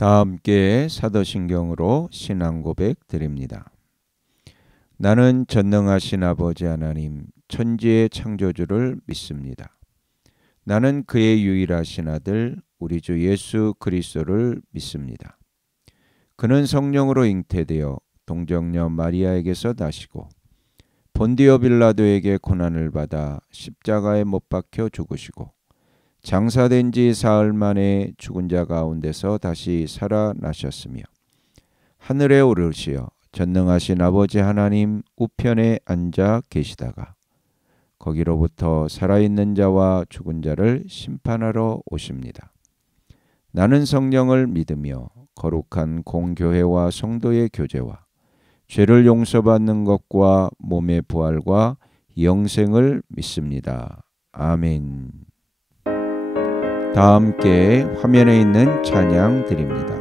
다 함께 사도신경으로 신앙 고백 드립니다. 나는 전능하신 아버지 하나님 천지의 창조주를 믿습니다. 나는 그의 유일하신 아들 우리 주 예수 그리스도를 믿습니다. 그는 성령으로 잉태되어 동정녀 마리아에게서 나시고 본디오 빌라도에게 고난을 받아 십자가에 못 박혀 죽으시고 장사된 지 사흘 만에 죽은 자 가운데서 다시 살아나셨으며 하늘에 오르시어 전능하신 아버지 하나님 우편에 앉아 계시다가 거기로부터 살아있는 자와 죽은 자를 심판하러 오십니다. 나는 성령을 믿으며 거룩한 공교회와 성도의 교제와 죄를 용서받는 것과 몸의 부활과 영생을 믿습니다. 아멘. 다 함께 화면에 있는 찬양 드립니다.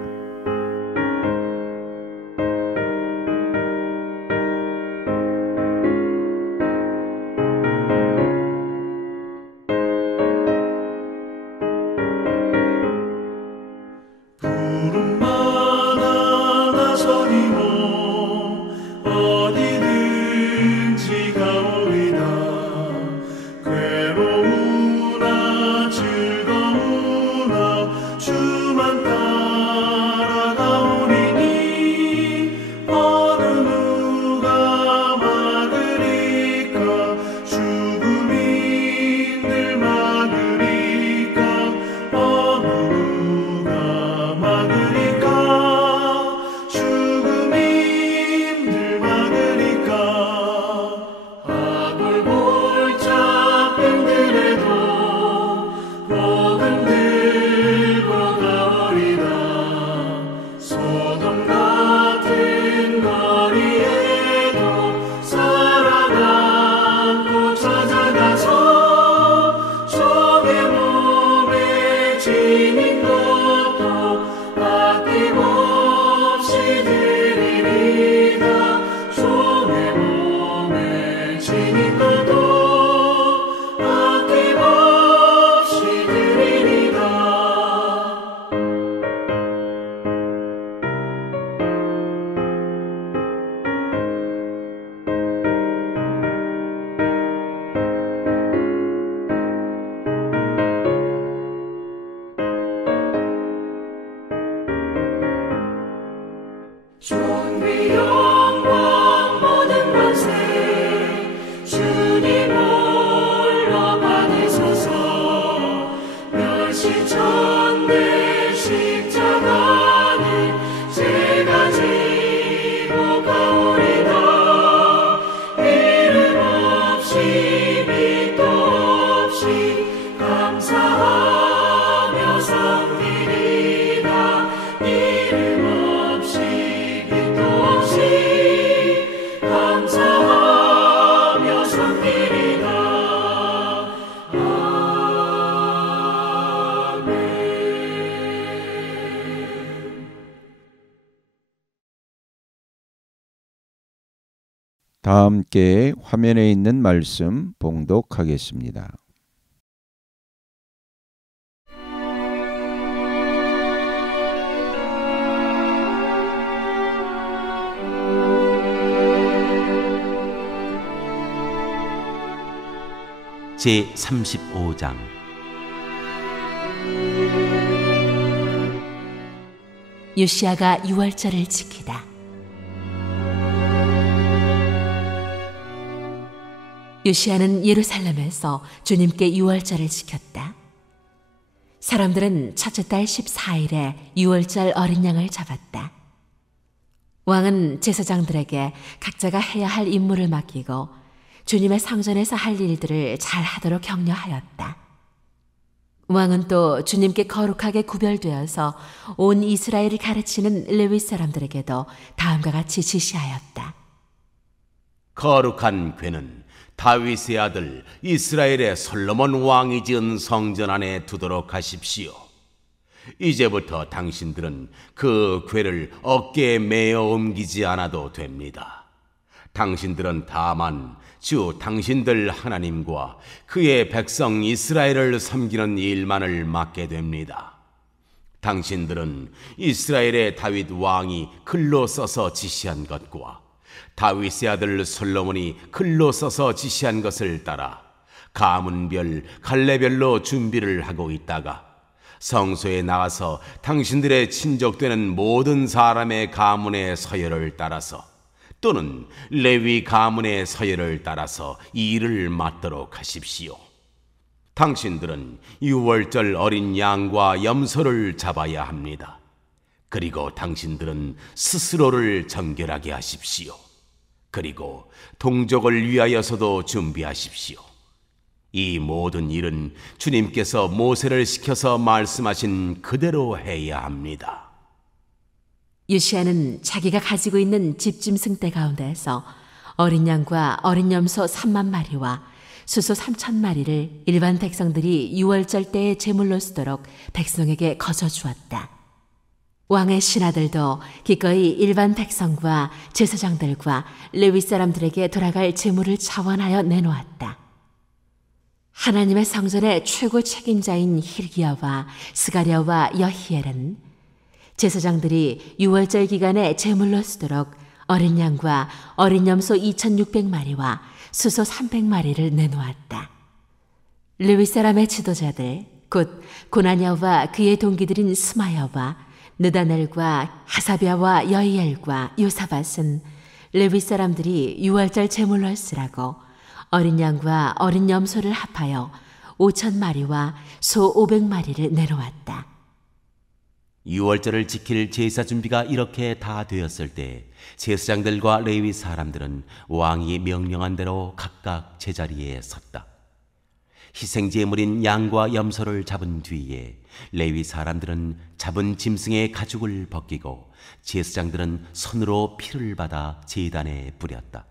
다 함께 화면에 있는 말씀 봉독하겠습니다. 제35장 요시야가 유월절을 지키다. 요시야는 예루살렘에서 주님께 유월절을 지켰다. 사람들은 첫째 달 14일에 유월절 어린 양을 잡았다. 왕은 제사장들에게 각자가 해야 할 임무를 맡기고 주님의 성전에서 할 일들을 잘 하도록 격려하였다. 왕은 또 주님께 거룩하게 구별되어서 온 이스라엘이 가르치는 레위 사람들에게도 다음과 같이 지시하였다. 거룩한 궤는 다윗의 아들 이스라엘의 솔로몬 왕이 지은 성전 안에 두도록 하십시오. 이제부터 당신들은 그 궤를 어깨에 메어 옮기지 않아도 됩니다. 당신들은 다만 주 당신들 하나님과 그의 백성 이스라엘을 섬기는 일만을 맡게 됩니다. 당신들은 이스라엘의 다윗 왕이 글로 써서 지시한 것과 다윗의 아들 솔로몬이 글로 써서 지시한 것을 따라 가문별, 갈래별로 준비를 하고 있다가 성소에 나가서 당신들의 친족되는 모든 사람의 가문의 서열을 따라서 또는 레위 가문의 서열을 따라서 이 일을 맡도록 하십시오. 당신들은 유월절 어린 양과 염소를 잡아야 합니다. 그리고 당신들은 스스로를 정결하게 하십시오. 그리고 동족을 위하여서도 준비하십시오. 이 모든 일은 주님께서 모세를 시켜서 말씀하신 그대로 해야 합니다. 요시야는 자기가 가지고 있는 집짐승 떼 가운데에서 어린 양과 어린 염소 3만 마리와 수소 3천 마리를 일반 백성들이 유월절 때에 제물로 쓰도록 백성에게 거저 주었다. 왕의 신하들도 기꺼이 일반 백성과 제사장들과 레위 사람들에게 돌아갈 제물을 차원하여 내놓았다. 하나님의 성전의 최고 책임자인 힐기야와 스가랴와 여히엘은 제사장들이 유월절 기간에 제물로 쓰도록 어린 양과 어린 염소 2,600마리와 수소 300마리를 내놓았다. 레위 사람의 지도자들 곧 고나냐와 그의 동기들인 스마야와 느다넬과 하사랴와 여이엘과 요사밧은 레위 사람들이 유월절 제물로 쓰라고 어린 양과 어린 염소를 합하여 5,000마리와 소 500마리를 내놓았다. 유월절을 지킬 제사 준비가 이렇게 다 되었을 때 제사장들과 레위 사람들은 왕이 명령한 대로 각각 제자리에 섰다. 희생제물인 양과 염소를 잡은 뒤에 레위 사람들은 잡은 짐승의 가죽을 벗기고 제사장들은 손으로 피를 받아 제단에 뿌렸다.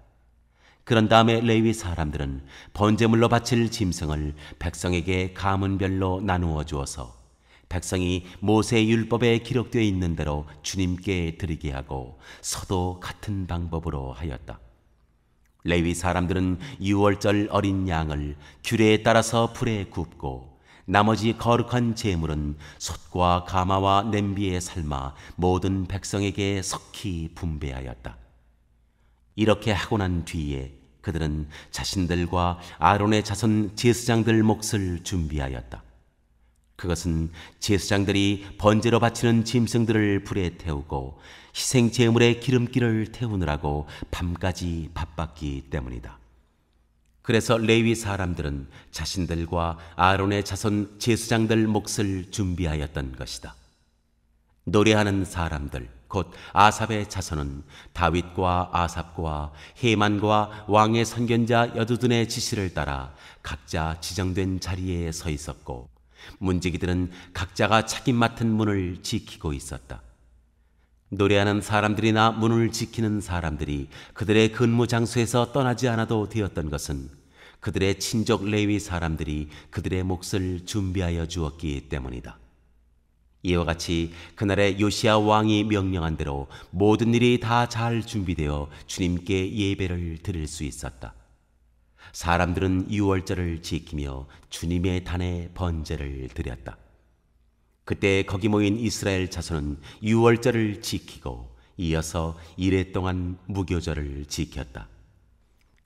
그런 다음에 레위 사람들은 번제물로 바칠 짐승을 백성에게 가문별로 나누어 주어서 백성이 모세 율법에 기록되어 있는 대로 주님께 드리게 하고 서도 같은 방법으로 하였다. 레위 사람들은 유월절 어린 양을 규례에 따라서 불에 굽고 나머지 거룩한 제물은 솥과 가마와 냄비에 삶아 모든 백성에게 석히 분배하였다. 이렇게 하고 난 뒤에 그들은 자신들과 아론의 자손 제사장들 몫을 준비하였다. 그것은 제사장들이 번제로 바치는 짐승들을 불에 태우고 희생 제물의 기름기를 태우느라고 밤까지 바빴기 때문이다. 그래서 레위 사람들은 자신들과 아론의 자손 제사장들 몫을 준비하였던 것이다. 노래하는 사람들 곧 아삽의 자손은 다윗과 아삽과 헤만과 왕의 선견자 여두둔의 지시를 따라 각자 지정된 자리에 서 있었고 문지기들은 각자가 자기 맡은 문을 지키고 있었다. 노래하는 사람들이나 문을 지키는 사람들이 그들의 근무 장소에서 떠나지 않아도 되었던 것은 그들의 친족 레위 사람들이 그들의 몫을 준비하여 주었기 때문이다. 이와 같이 그날의 요시야 왕이 명령한 대로 모든 일이 다 잘 준비되어 주님께 예배를 드릴 수 있었다. 사람들은 유월절을 지키며 주님의 단에 번제를 드렸다. 그때 거기 모인 이스라엘 자손은 유월절을 지키고 이어서 이레 동안 무교절을 지켰다.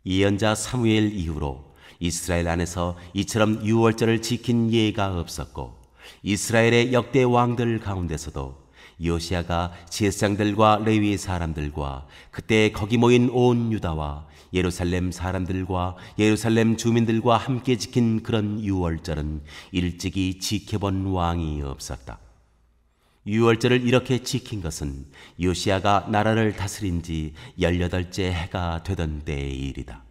예언자 사무엘 이후로 이스라엘 안에서 이처럼 유월절을 지킨 예가 없었고 이스라엘의 역대 왕들 가운데서도 요시야가 제사장들과 레위 사람들과 그때 거기 모인 온 유다와 예루살렘 사람들과 예루살렘 주민들과 함께 지킨 그런 유월절은 일찍이 지켜본 왕이 없었다. 유월절을 이렇게 지킨 것은 요시야가 나라를 다스린 지 18째 해가 되던 때의 일이다.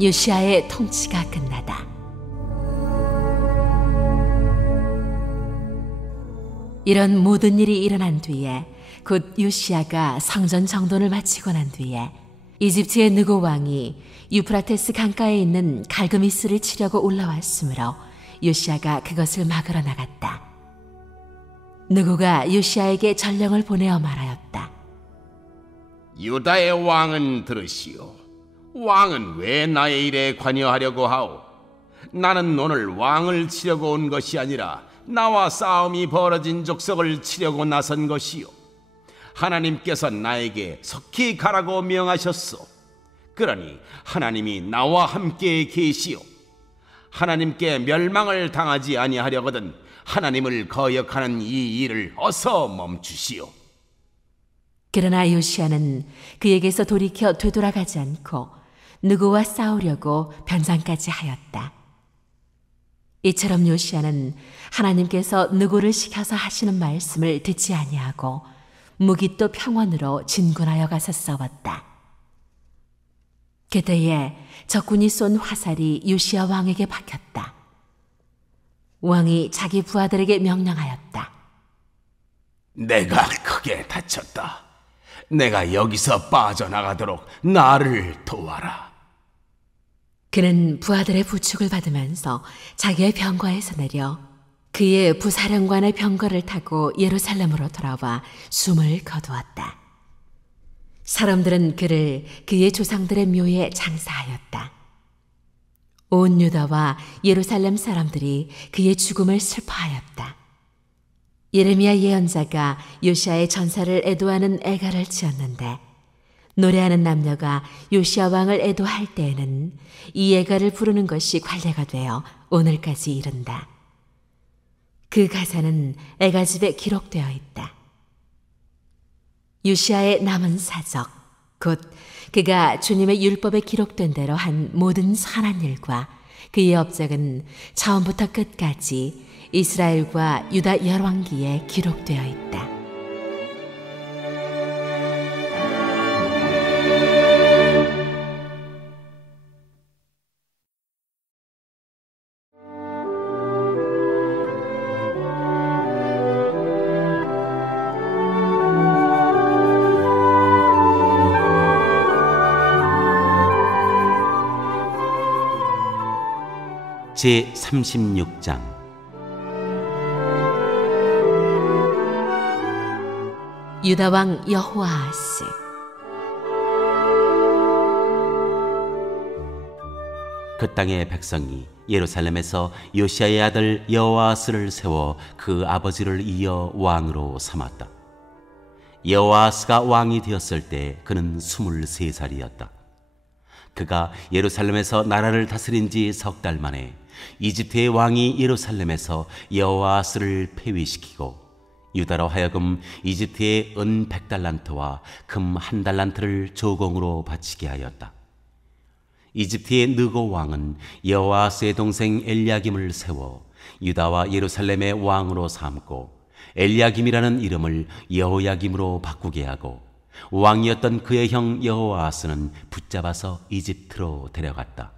요시야의 통치가 끝나다. 이런 모든 일이 일어난 뒤에 곧 요시야가 성전 정돈을 마치고 난 뒤에 이집트의 느고 왕이 유프라테스 강가에 있는 갈그미스를 치려고 올라왔으므로 요시야가 그것을 막으러 나갔다. 느고가 요시야에게 전령을 보내어 말하였다. 유다의 왕은 들으시오. 왕은 왜 나의 일에 관여하려고 하오? 나는 오늘 왕을 치려고 온 것이 아니라 나와 싸움이 벌어진 족속을 치려고 나선 것이요. 하나님께서 나에게 속히 가라고 명하셨소. 그러니 하나님이 나와 함께 계시오. 하나님께 멸망을 당하지 아니하려거든 하나님을 거역하는 이 일을 어서 멈추시오. 그러나 요시야는 그에게서 돌이켜 되돌아가지 않고 느고와 싸우려고 변상까지 하였다. 이처럼 요시야는 하나님께서 느고를 시켜서 하시는 말씀을 듣지 아니하고 무기또 평원으로 진군하여 가서 싸웠다. 그때에 적군이 쏜 화살이 요시야 왕에게 박혔다. 왕이 자기 부하들에게 명령하였다. 내가 크게 다쳤다. 내가 여기서 빠져나가도록 나를 도와라. 그는 부하들의 부축을 받으면서 자기의 병거에서 내려 그의 부사령관의 병거를 타고 예루살렘으로 돌아와 숨을 거두었다. 사람들은 그를 그의 조상들의 묘에 장사하였다. 온 유다와 예루살렘 사람들이 그의 죽음을 슬퍼하였다. 예레미야 예언자가 요시야의 전사를 애도하는 애가를 지었는데 노래하는 남녀가 요시야 왕을 애도할 때에는 이 애가를 부르는 것이 관례가 되어 오늘까지 이른다. 그 가사는 애가집에 기록되어 있다. 요시야의 남은 사적, 곧 그가 주님의 율법에 기록된 대로 한 모든 선한 일과 그의 업적은 처음부터 끝까지 이스라엘과 유다 열왕기에 기록되어 있다. 제 36장. 유다 왕 여호아하스. 그 땅의 백성이 예루살렘에서 요시야의 아들 여호아스를 세워 그 아버지를 이어 왕으로 삼았다. 여호아스가 왕이 되었을 때 그는 23살이었다. 그가 예루살렘에서 나라를 다스린 지 석 달 만에 이집트의 왕이 예루살렘에서 여호아스를 폐위시키고 유다로 하여금 이집트의 은 100달란트와 금 1달란트를 조공으로 바치게 하였다. 이집트의 느고 왕은 여호아스의 동생 엘리야김을 세워 유다와 예루살렘의 왕으로 삼고 엘리야김이라는 이름을 여호야김으로 바꾸게 하고 왕이었던 그의 형 여호아스는 붙잡아서 이집트로 데려갔다.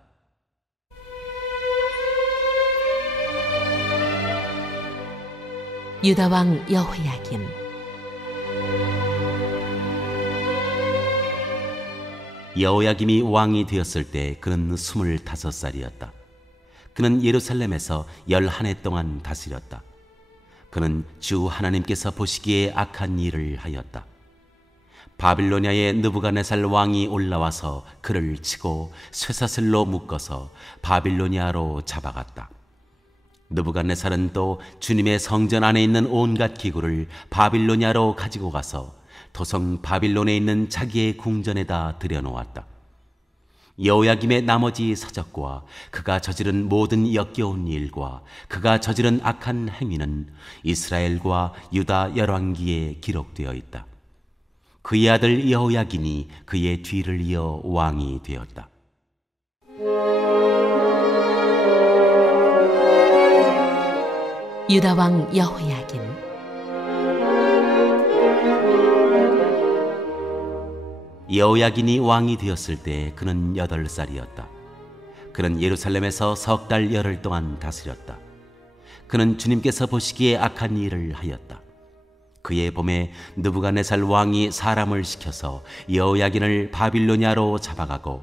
유다 왕 여호야김. 여호야김이 왕이 되었을 때 그는 25살이었다. 그는 예루살렘에서 11해 동안 다스렸다. 그는 주 하나님께서 보시기에 악한 일을 하였다. 바빌로니아의 느부갓네살 왕이 올라와서 그를 치고 쇠사슬로 묶어서 바빌로니아로 잡아갔다. 느부갓네살은 또 주님의 성전 안에 있는 온갖 기구를 바빌로니아로 가지고 가서 도성 바빌론에 있는 자기의 궁전에다 들여놓았다. 여호야김의 나머지 사적과 그가 저지른 모든 역겨운 일과 그가 저지른 악한 행위는 이스라엘과 유다 열왕기에 기록되어 있다. 그의 아들 여호야긴이 그의 뒤를 이어 왕이 되었다. 유다 왕 여호야김. 여호야긴이 왕이 되었을 때 그는 8살이었다. 그는 예루살렘에서 석 달 열흘 동안 다스렸다. 그는 주님께서 보시기에 악한 일을 하였다. 그의 봄에 느부갓네살 왕이 사람을 시켜서 여호야긴을 바빌로니아로 잡아가고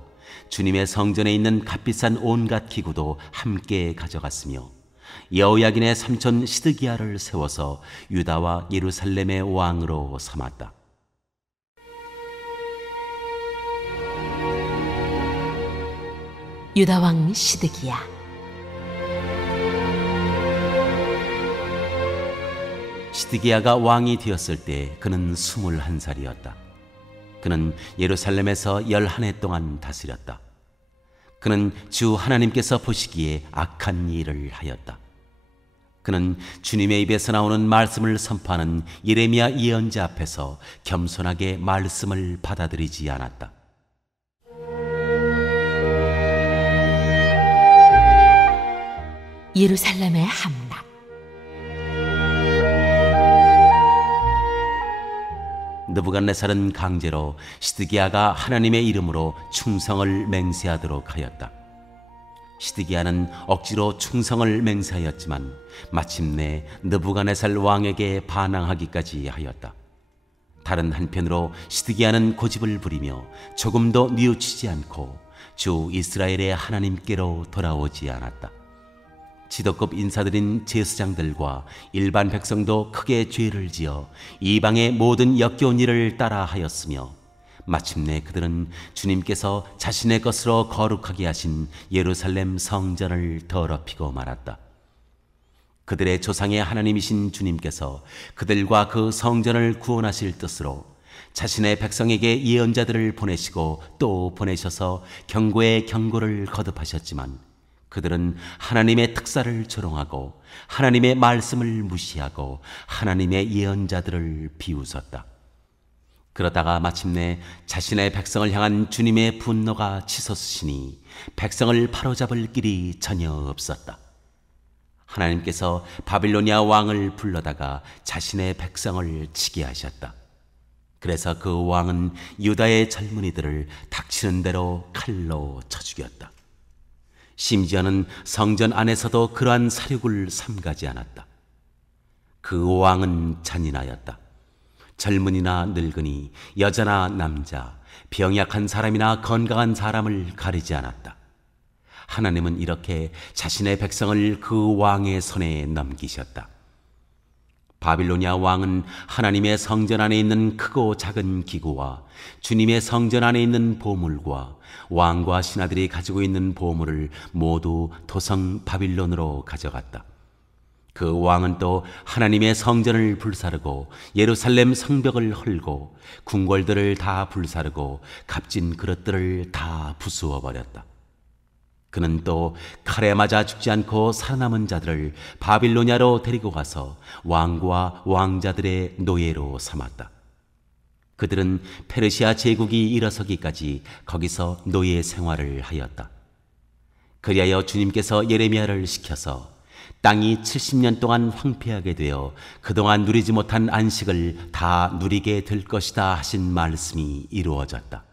주님의 성전에 있는 값비싼 온갖 기구도 함께 가져갔으며 여호야긴의 삼촌 시드기야를 세워서 유다와 예루살렘의 왕으로 삼았다. 유다 왕 시드기야. 시드기야가 왕이 되었을 때 그는 21살이었다. 그는 예루살렘에서 11해 동안 다스렸다. 그는 주 하나님께서 보시기에 악한 일을 하였다. 그는 주님의 입에서 나오는 말씀을 선포하는 예레미야 예언자 앞에서 겸손하게 말씀을 받아들이지 않았다. 예루살렘의 함락. 느부갓네살은 강제로 시드기야가 하나님의 이름으로 충성을 맹세하도록 하였다. 시드기야는 억지로 충성을 맹세하였지만 마침내 느부갓네살 왕에게 반항하기까지 하였다. 다른 한편으로 시드기야는 고집을 부리며 조금도 뉘우치지 않고 주 이스라엘의 하나님께로 돌아오지 않았다. 지도급 인사들인 제사장들과 일반 백성도 크게 죄를 지어 이방의 모든 역겨운 일을 따라 하였으며 마침내 그들은 주님께서 자신의 것으로 거룩하게 하신 예루살렘 성전을 더럽히고 말았다. 그들의 조상의 하나님이신 주님께서 그들과 그 성전을 구원하실 뜻으로 자신의 백성에게 예언자들을 보내시고 또 보내셔서 경고에 경고를 거듭하셨지만 그들은 하나님의 특사를 조롱하고 하나님의 말씀을 무시하고 하나님의 예언자들을 비웃었다. 그러다가 마침내 자신의 백성을 향한 주님의 분노가 치솟으시니 백성을 바로잡을 길이 전혀 없었다. 하나님께서 바빌로니아 왕을 불러다가 자신의 백성을 치게 하셨다. 그래서 그 왕은 유다의 젊은이들을 닥치는 대로 칼로 쳐 죽였다. 심지어는 성전 안에서도 그러한 사륙을 삼가지 않았다. 그 왕은 잔인하였다. 젊은이나 늙은이, 여자나 남자, 병약한 사람이나 건강한 사람을 가리지 않았다. 하나님은 이렇게 자신의 백성을 그 왕의 손에 넘기셨다. 바빌로니아 왕은 하나님의 성전 안에 있는 크고 작은 기구와 주님의 성전 안에 있는 보물과 왕과 신하들이 가지고 있는 보물을 모두 도성 바빌론으로 가져갔다. 그 왕은 또 하나님의 성전을 불사르고 예루살렘 성벽을 헐고 궁궐들을 다 불사르고 값진 그릇들을 다 부수어 버렸다. 그는 또 칼에 맞아 죽지 않고 살아남은 자들을 바빌로니아로 데리고 가서 왕과 왕자들의 노예로 삼았다. 그들은 페르시아 제국이 일어서기까지 거기서 노예 생활을 하였다. 그리하여 주님께서 예레미야를 시켜서 땅이 70년 동안 황폐하게 되어 그동안 누리지 못한 안식을 다 누리게 될 것이다 하신 말씀이 이루어졌다.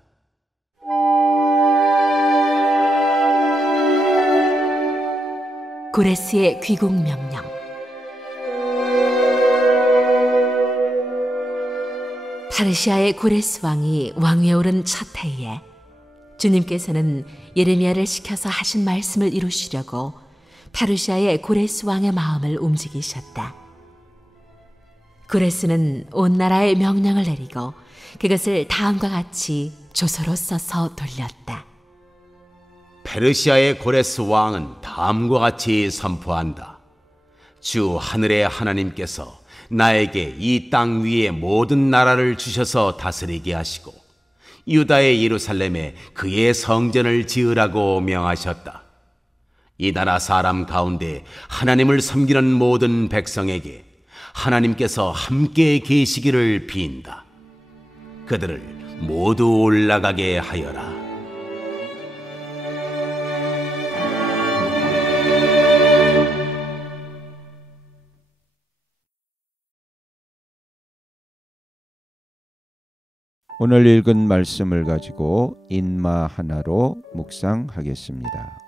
고레스의 귀국 명령. 파르시아의 고레스 왕이 왕위에 오른 첫 해에 주님께서는 예레미야를 시켜서 하신 말씀을 이루시려고 파르시아의 고레스 왕의 마음을 움직이셨다. 고레스는 온 나라에 명령을 내리고 그것을 다음과 같이 조서로 써서 돌렸다. 페르시아의 고레스 왕은 다음과 같이 선포한다. 주 하늘의 하나님께서 나에게 이 땅 위의 모든 나라를 주셔서 다스리게 하시고 유다의 예루살렘에 그의 성전을 지으라고 명하셨다. 이 나라 사람 가운데 하나님을 섬기는 모든 백성에게 하나님께서 함께 계시기를 빈다. 그들을 모두 올라가게 하여라. 오늘 읽은 말씀을 가지고 인마 하나로 묵상하겠습니다.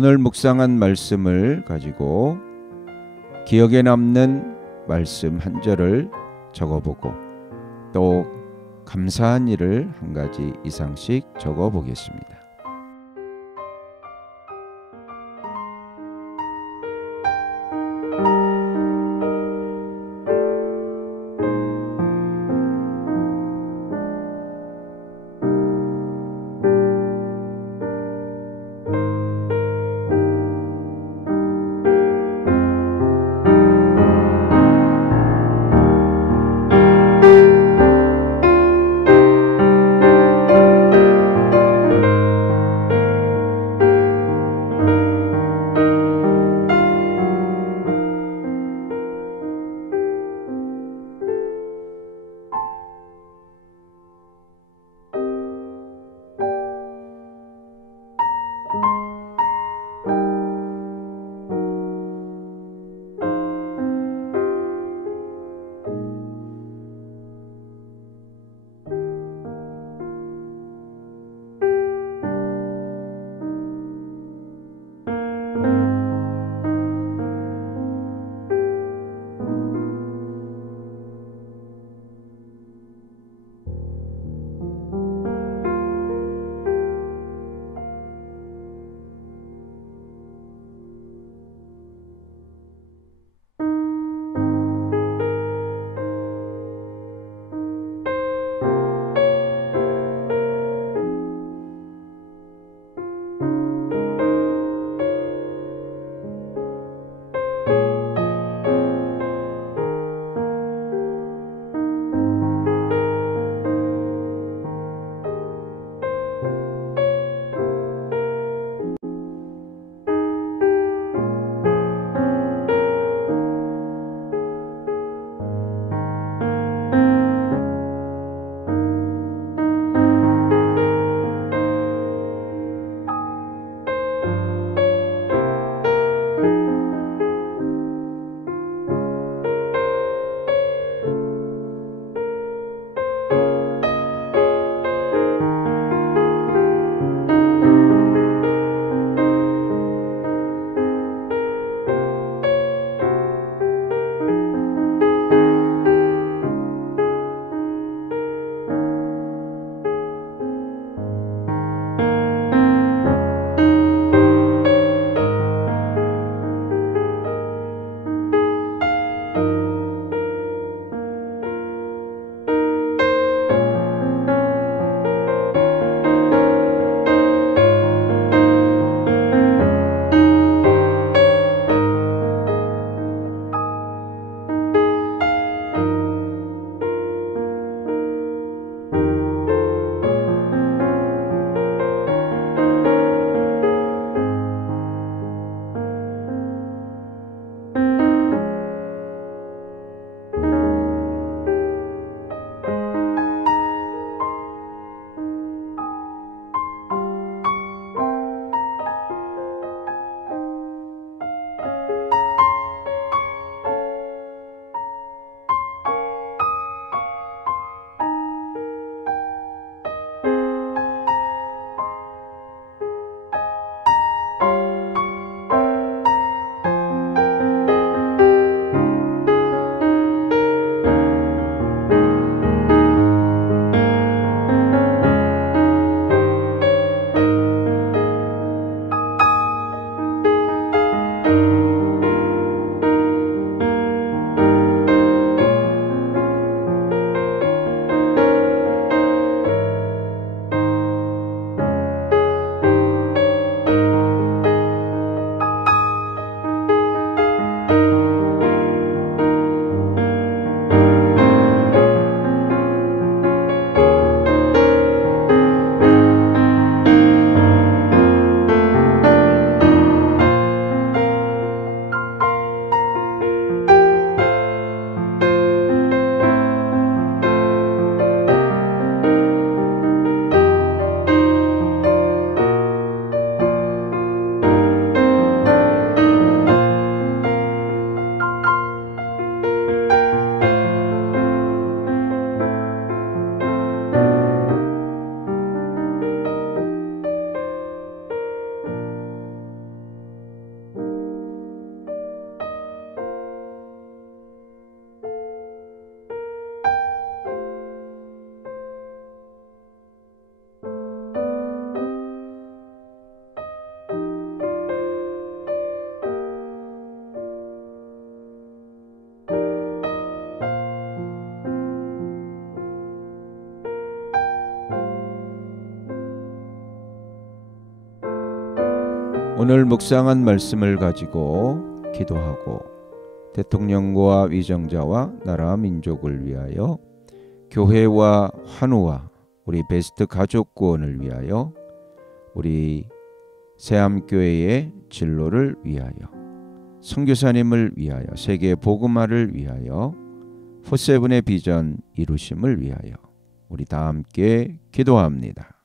오늘 묵상한 말씀을 가지고 기억에 남는 말씀 한 절을 적어보고 또 감사한 일을 한 가지 이상씩 적어보겠습니다. 오늘 묵상한 말씀을 가지고 기도하고 대통령과 위정자와 나라 민족을 위하여 교회와 환우와 우리 베스트 가족 구원을 위하여 우리 새암교회의 진로를 위하여 선교사님을 위하여 세계 복음화를 위하여 포세븐의 비전 이루심을 위하여 우리 다 함께 기도합니다.